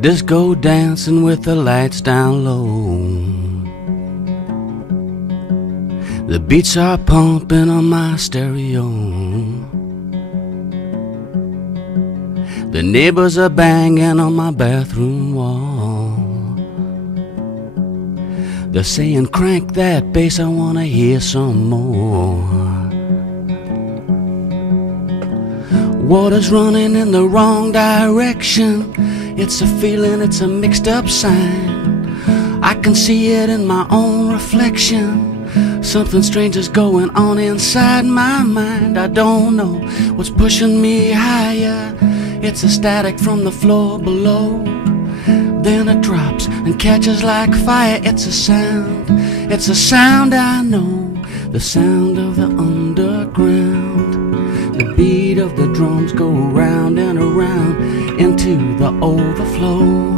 Disco dancing with the lights down low. The beats are pumping on my stereo. The neighbors are banging on my bathroom wall. They're saying, crank that bass, I wanna hear some more. Water's running in the wrong direction. It's a feeling, it's a mixed up sign. I can see it in my own reflection. Something strange is going on inside my mind. I don't know what's pushing me higher. It's a static from the floor below. Then it drops and catches like fire. It's a sound I know. The sound of the underground. The beat of the drums go round and around into the overflow,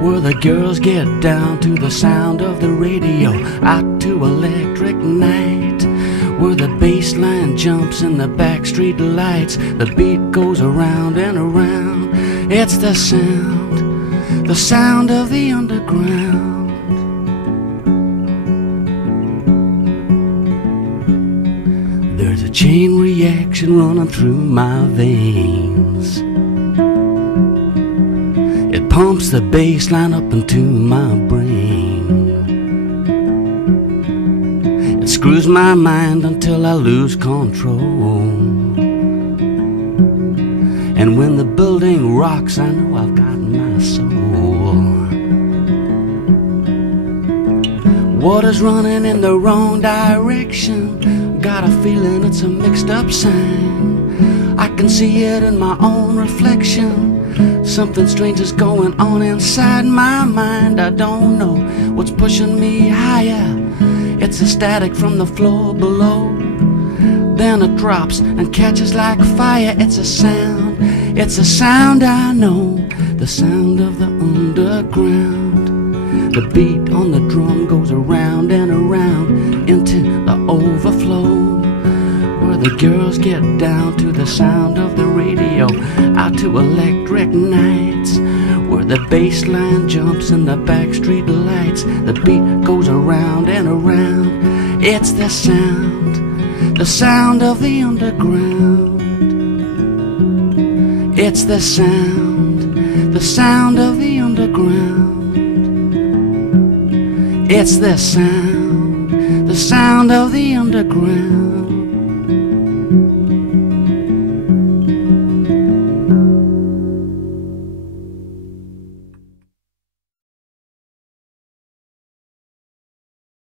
where the girls get down to the sound of the radio. Out to electric night, where the bass line jumps in the backstreet lights. The beat goes around and around. It's the sound of the underground. There's a chain reaction running through my veins. It pumps the bass line up into my brain. It screws my mind until I lose control. And when the building rocks, I know I've got my soul. Water's running in the wrong direction. Got a feeling it's a mixed up sign. I can see it in my own reflection. Something strange is going on inside my mind. I don't know what's pushing me higher. It's a static from the floor below. Then it drops and catches like fire. It's a sound I know. The sound of the underground. The beat on the drum goes around and around into the overflow, where the girls get down to the sound of the radio. Out to electric nights, where the bass line jumps in the backstreet lights. The beat goes around and around. It's the sound of the underground. It's the sound of the underground. It's the sound of the underground.